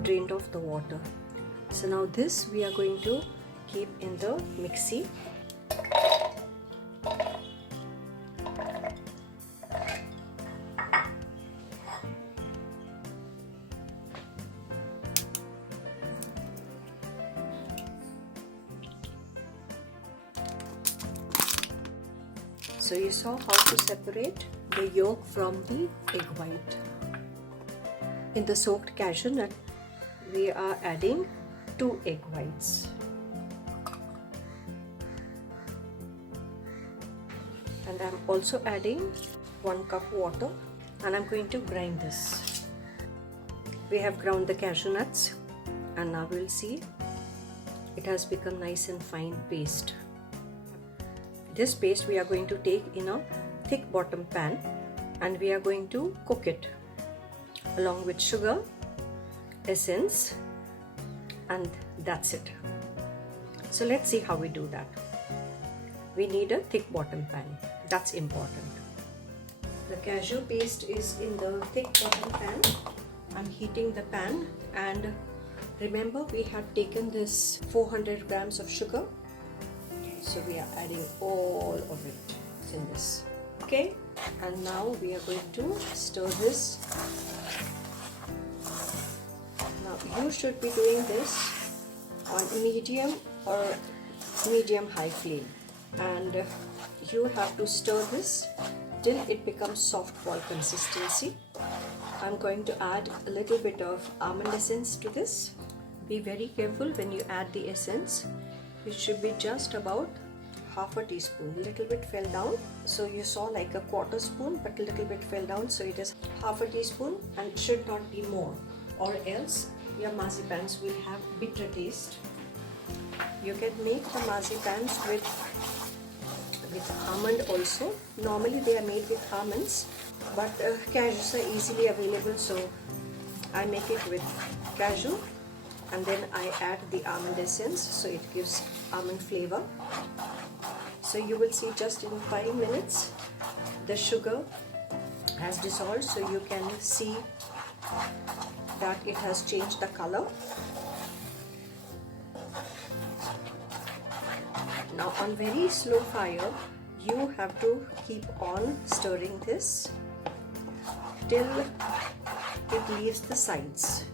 have drained off the water. So now this we are going to keep in the mixie. So you saw how to separate the yolk from the egg white. In the soaked cashew nut, we are adding 2 egg whites. And I'm also adding 1 cup water, and I'm going to grind this. We have ground the cashew nuts, and now we'll see it has become nice and fine paste. This paste we are going to take in a thick bottom pan, and we are going to cook it along with sugar, essence, and that's it. So let's see how we do that. We need a thick bottom pan. That's important. The cashew paste is in the thick bottom pan. I'm heating the pan, and remember we have taken this 400 grams of sugar. So we are adding all of it in this. Okay, and now we are going to stir this. Now you should be doing this on medium or medium high flame, and you have to stir this till it becomes soft ball consistency. I'm going to add a little bit of almond essence to this. Be very careful when you add the essence. It should be just about half a teaspoon. Little bit fell down, so you saw like a quarter spoon, but a little bit fell down, so it is half a teaspoon and should not be more, or else your marzipans will have bitter taste. You can make the marzipans with almond also. Normally they are made with almonds, but cashews are easily available, so I make it with cashew, and then I add the almond essence, so it gives almond flavor. So you will see just in 5 minutes the sugar has dissolved, so you can see that it has changed the color. Now on very slow fire you have to keep on stirring this till it leaves the sides.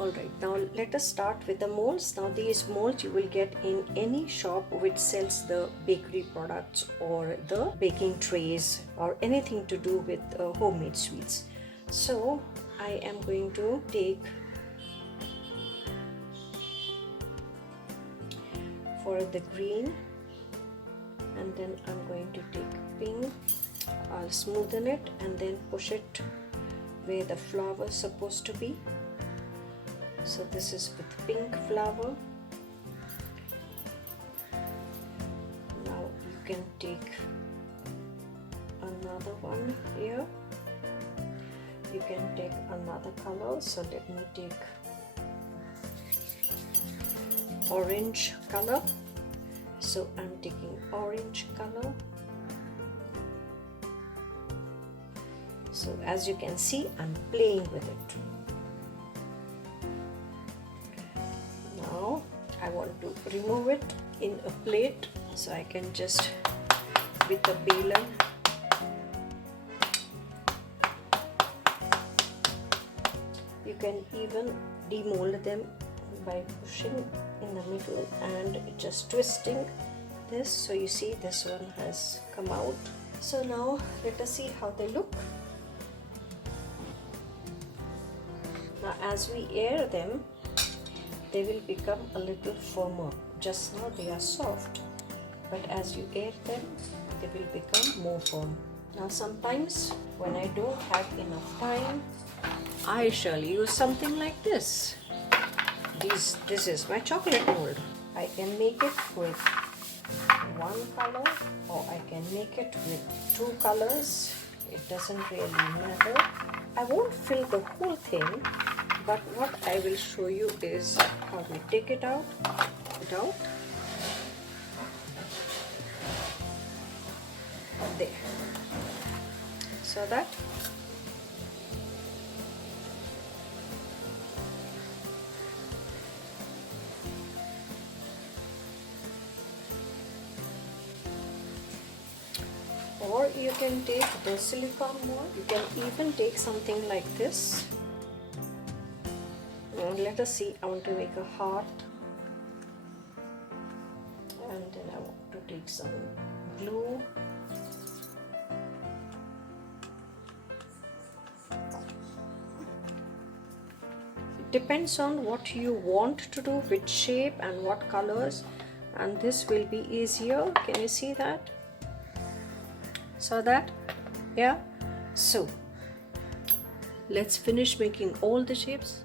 Alright, now let us start with the molds. Now these molds you will get in any shop which sells the bakery products or the baking trays or anything to do with homemade sweets. So I am going to take for the green, and then I'm going to take pink. I'll smoothen it and then push it where the flower is supposed to be. So this is with pink flower. Now you can take another one here. You can take another color. So let me take orange color. So I'm taking orange color. So as you can see, I'm playing with it. Now I want to remove it in a plate, so I can just with a baler you can even demold them by pushing in the middle and just twisting this. So you see this one has come out. So now let us see how they look. Now as we air them, they will become a little firmer. Just now they are soft, but as you air them, they will become more firm. Now sometimes when I don't have enough time, I shall use something like this. This is my chocolate mold. I can make it with one color or I can make it with two colors. It doesn't really matter. I won't fill the whole thing, but what I will show you is how we take it out. There. So that or you can take the silicone mold. You can even take something like this. Now let us see. I want to make a heart, and then I want to take some glue. It depends on what you want to do, which shape and what colors, and this will be easier. Can you see that? So that, yeah. So let's finish making all the shapes.